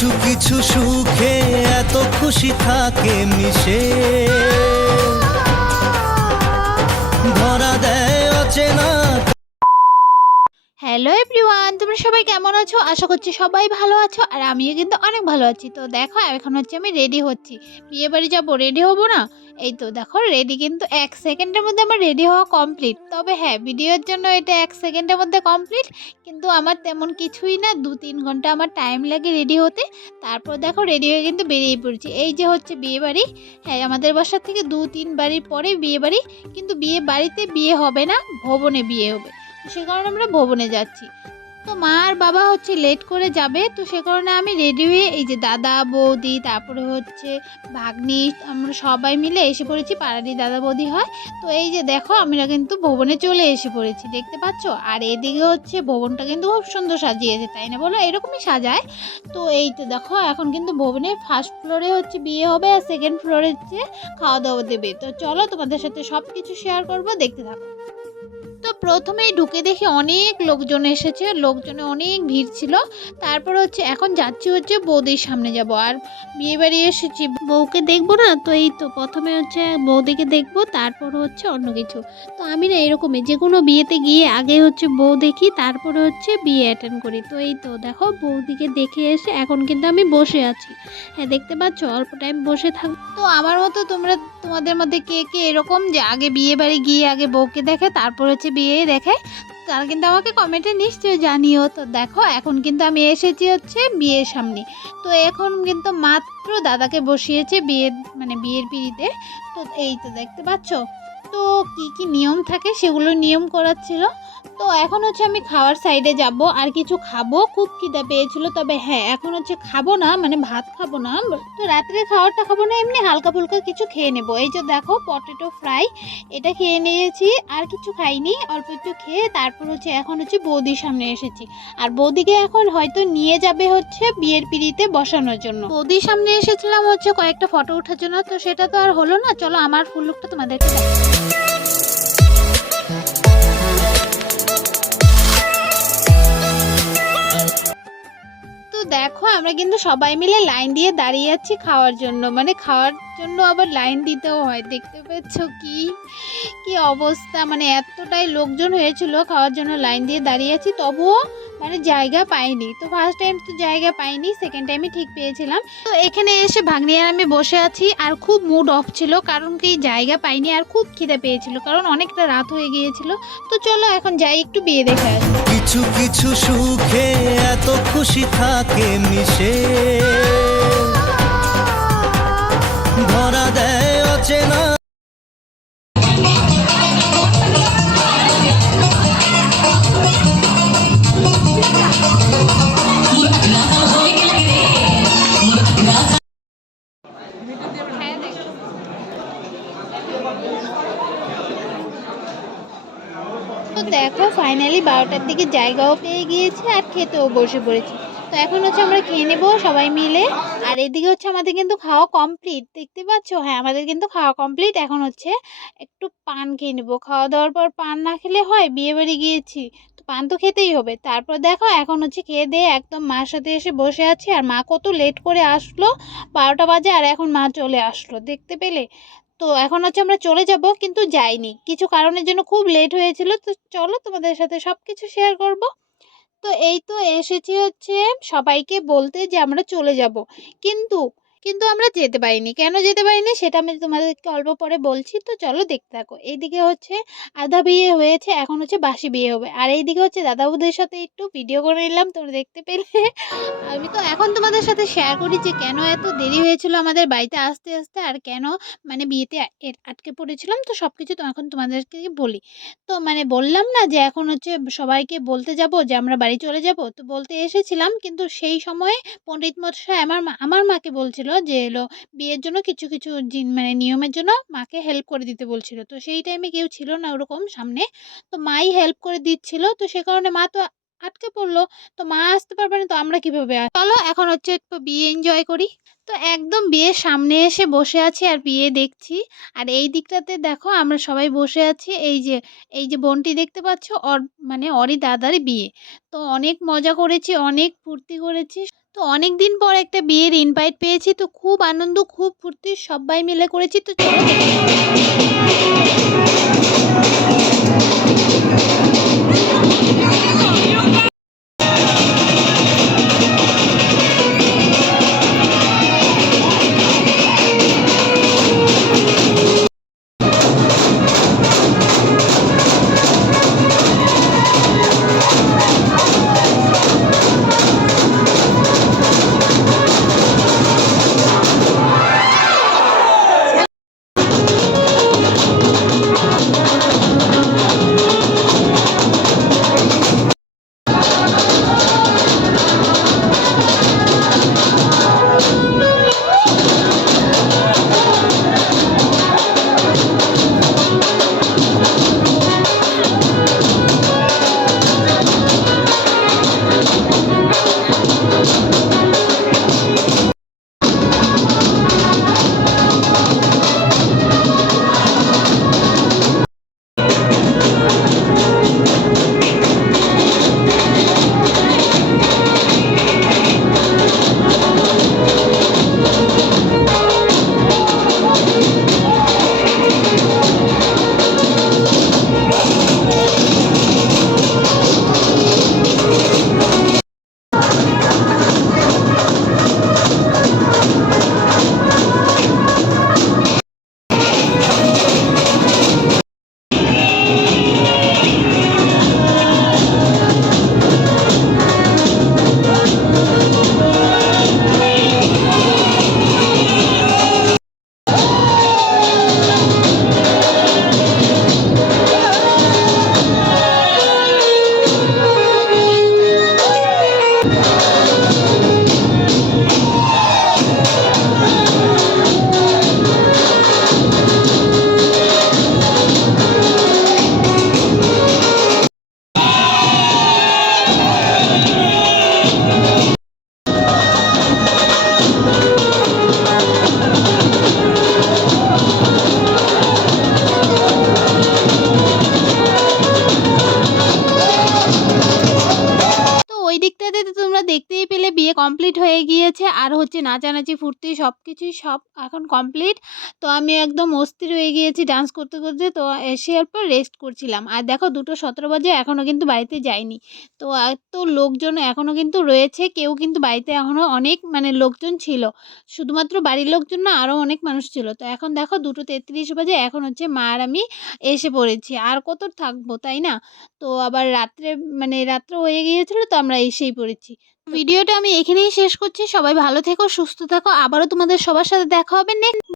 কিছু কিছু সুখে এত খুশি থাকে মিশে, ধরা দেয় অচেনা। হ্যালো এভরিওয়ান, তোমরা সবাই কেমন আছো? আশা করছি সবাই ভালো আছো, আর আমিও কিন্তু অনেক ভালো আছি। তো দেখো এখন হচ্ছে আমি রেডি হচ্ছি, বিয়ে বাড়ি যাবো, রেডি হবো না? এই তো দেখো রেডি, কিন্তু 1 সেকেন্ডের মধ্যে আমার রেডি হওয়া কমপ্লিট। তবে হ্যাঁ, ভিডিওর জন্য এটা 1 সেকেন্ডের মধ্যে কমপ্লিট, কিন্তু আমার তেমন কিছুই না, 2-3 ঘন্টা আমার টাইম লাগে রেডি হতে। তারপর দেখো রেডি হয়ে কিন্তু বেরিয়ে পড়েছি। এই যে হচ্ছে বিয়ে বাড়ি। হ্যাঁ, আমাদের বাসা থেকে 2-3 বাড়ির পরে বিয়ে বাড়ি, কিন্তু বিয়ে বাড়িতে বিয়ে হবে না, ভবনে বিয়ে হবে। তো সে কারণে আমরা ভবনে যাচ্ছি। তো মা আর বাবা হচ্ছে লেট করে যাবে, তো সে কারণে আমি রেডি হয়ে এই যে দাদা বৌদি, তারপরে হচ্ছে ভাগ্নি, আমরা সবাই মিলে এসে পড়েছি। পাড়ারই দাদা বৌদি হয়। তো এই যে দেখো আমরা কিন্তু ভবনে চলে এসে পড়েছি, দেখতে পাচ্ছ। আর এদিকে হচ্ছে ভবনটা কিন্তু খুব সুন্দর সাজিয়েছে, তাই না বলো? এরকমই সাজায়। তো এই তো দেখো এখন কিন্তু ভবনে ফার্স্ট ফ্লোরে হচ্ছে বিয়ে হবে, আর সেকেন্ড ফ্লোরে হচ্ছে খাওয়া দাওয়া দেবে। তো চলো তোমাদের সাথে সব কিছু শেয়ার করবো, দেখতে থাকো। তো প্রথমেই ঢুকে দেখি অনেক লোকজন এসেছে, লোকজনে অনেক ভিড় ছিল। তারপর হচ্ছে এখন যাচ্ছি হচ্ছে বৌদির সামনে যাব, আর বিয়ে বাড়ি এসেছি, বউকে দেখবো না। তো এই তো প্রথমে হচ্ছে বৌদিকে দেখবো, তারপর হচ্ছে অন্য কিছু। তো আমি না এরকমই, যে কোনো বিয়েতে গিয়ে আগে হচ্ছে বউ দেখি, তারপরে হচ্ছে বিয়ে অ্যাটেন্ড করি। তো এই তো দেখো বৌদিকে দেখে এসে এখন কিন্তু আমি বসে আছি। হ্যাঁ, দেখতে পাচ্ছ অল্প টাইম বসে থাক। তো আমার মতো তোমাদের মধ্যে কে কে এরকম যে আগে বিয়ে বাড়ি গিয়ে আগে বউকে দেখে তারপর হচ্ছে বিয়ে দেখে? তারা কিন্তু আমাকে কমেন্টে নিশ্চয়ই জানিও। তো দেখো এখন কিন্তু আমি এসেছি হচ্ছে বিয়ের সামনে। তো এখন কিন্তু মাত্র দাদাকে বসিয়েছে বিয়ে, মানে বিয়ের পিঁড়িতে। তো এই তো দেখতে পাচ্ছ। তো কি কি নিয়ম থাকে সেগুলো নিয়ম করাচ্ছিল। তো এখন হচ্ছে আমি খাওয়ার সাইডে যাব, আর কিছু খাবো, খুব খিদে পেয়েছিল। তবে হ্যাঁ, এখন হচ্ছে খাবো না, মানে ভাত খাবো না। তো রাত্রে খাওয়ারটা খাবো না, এমনি হালকা ফুলকা কিছু খেয়ে নেবো। এই যে দেখো পটেটো ফ্রাই, এটা খেয়ে নিয়েছি, আর কিছু খাইনি, অল্প একটু খেয়ে তারপর হচ্ছে এখন হচ্ছে বৌদির সামনে এসেছি। আর বৌদিকে এখন হয়তো নিয়ে যাবে হচ্ছে বিয়ের পিঁড়িতে বসানোর জন্য। বৌদির সামনে এসেছিলাম হচ্ছে কয়েকটা ফটো ওঠার জন্য, তো সেটা তো আর হলো না। চলো আমার ফুল লুকটা তোমাদেরকে দেখাই। তো দেখো আমরা কিন্তু সবাই মিলে লাইন দিয়ে দাঁড়িয়ে আছি খাওয়ার জন্য, মানে খাওয়ার জন্য আবার লাইন দিতেও হয়, দেখতে পাচ্ছ কি কি অবস্থা। মানে এতটাই লোকজন হয়েছিল, খাওয়ার জন্য লাইন দিয়ে দাঁড়িয়ে আছি, তবুও মানে জায়গা পাইনি। তো ফার্স্ট টাইম তো জায়গা পাইনি, সেকেন্ড টাইমে ঠিক পেয়েছিলাম। তো এখানে এসে ভাগ্নি আর আমি বসে আছি, আর খুব মুড অফ ছিল, কারণ কি জায়গা পাইনি, আর খুব খিদে পেয়েছিল, কারণ অনেকটা রাত হয়ে গিয়েছিল। তো চলো এখন যাই একটু বিয়ে দেখে আসি। কিছু কিছু সুখে এত খুশি থাকে মিশে, ধরা দেয় অচেনা। তো দেখো ফাইনালি 12টার দিকে জায়গাও পেয়ে গিয়েছি, আর খেতেও বসে পড়েছি। তো এখন হচ্ছে আমরা খেয়ে নেবো সবাই মিলে। আর এদিকে হচ্ছে আমাদের কিন্তু খাওয়া কমপ্লিট, দেখতে পাচ্ছ। হ্যাঁ, আমাদের কিন্তু খাওয়া কমপ্লিট। এখন হচ্ছে একটু পান খেয়ে নেবো, খাওয়া দাওয়ার পর পান না খেলে হয়? বিয়ে বাড়ি গিয়েছি, তো পান তো খেতেই হবে। তারপর দেখো এখন হচ্ছে খেয়ে দিয়ে একদম মার সাথে এসে বসে আছি, আর মা কত লেট করে আসলো, 12টা বাজে, আর এখন মা চলে আসলো, দেখতে পেলে? তো এখন হচ্ছে আমরা চলে যাব, কিন্তু যাইনি, কিছু কারণের জন্য খুব লেট হয়েছিল। তো চলো তোমাদের সাথে সবকিছু শেয়ার করব। তো এই তো এসেছি হচ্ছে সবাইকে বলতে যে আমরা চলে যাব, কিন্তু কিন্তু আমরা যেতে পারিনি। কেন যেতে পারিনি সেটা আমি তোমাদেরকে অল্প পরে বলছি। তো চলো দেখতে থাকো। এইদিকে হচ্ছে আধা বিয়ে হয়েছে, এখন হচ্ছে বাসি বিয়ে হবে। আর এইদিকে হচ্ছে দাদা বৌদির সাথে একটু ভিডিও করে নিলাম, তোমরা দেখতে পেলে। আমি তো এখন তোমাদের সাথে শেয়ার করি যে কেন এত দেরি হয়েছিল আমাদের বাড়িতে আসতে আসতে, আর কেন মানে বিয়েতে আটকে পড়েছিলাম। তো সব কিছু তো এখন তোমাদেরকে বলি। তো মানে বললাম না যে এখন হচ্ছে সবাইকে বলতে যাব যে আমরা বাড়ি চলে যাব, তো বলতে এসেছিলাম, কিন্তু সেই সময়ে পণ্ডিত মশাই আমার মাকে বলছিল যে এলো বিয়ের জন্য কিছু কিছু মানে নিয়মের জন্য মাকে হেল্প করে দিতে বলছিল। তো সেই টাইমে কেউ ছিল না ওরকম সামনে, তো মাই হেল্প করে দিচ্ছিল। তো সে কারণে মা তো আটকে পড়লো। তো মা আসতে পারবে না, তো আমরা কিভাবে চলো এখন হচ্ছে একটু বিয়ে এনজয় করি। তো একদম বিয়ের সামনে এসে বসে আছি আর বিয়ে দেখছি। আর এই দিকটাতে দেখো আমরা সবাই বসে আছি। এই যে বোনটি দেখতে পাচ্ছ, মানে ওরই দাদার বিয়ে। তো অনেক মজা করেছি, অনেক ফুর্তি করেছি। তো অনেকদিন পর একটা বিয়ের ইনভাইট পেয়েছি, তো খুব আনন্দ, খুব ফুর্তি সবাই মিলে করেছি। তো চলো তো ওই দিকটাতে তো তোমরা দেখতেই পেলে বিয়ে কমপ্লিট হয়ে গিয়েছে। আর হচ্ছে নাচানাচি, ফুর্তি সবকিছুই সব এখন কমপ্লিট। তো আমি একদম অস্থির হয়ে গিয়েছি ডান্স করতে, করতে। তো এসে এরপর রেস্ট করছিলাম। আর দেখো 2:17 বাজে এখনও কিন্তু বাড়িতে যাইনি। তো এত লোকজন এখনও কিন্তু রয়েছে। কেউ কিন্তু বাড়িতে এখনও অনেক মানে লোকজন ছিল। শুধুমাত্র বাড়ির লোকজন না, আরও অনেক মানুষ ছিল। তো এখন দেখো 2:33 বাজে, এখন হচ্ছে মা আর আমি এসে পড়েছি। আর কত থাকবো, তাই না? তো আবার রাত্রে মানে রাত্র হয়ে গিয়েছিল, তো আমরা এসেই পড়েছি। ভিডিওটা আমি এখানেই শেষ করছি। সবাই ভালো থেকো, সুস্থ থাকো। আবারও তোমাদের সবার সাথে দেখা হবে নেক্সট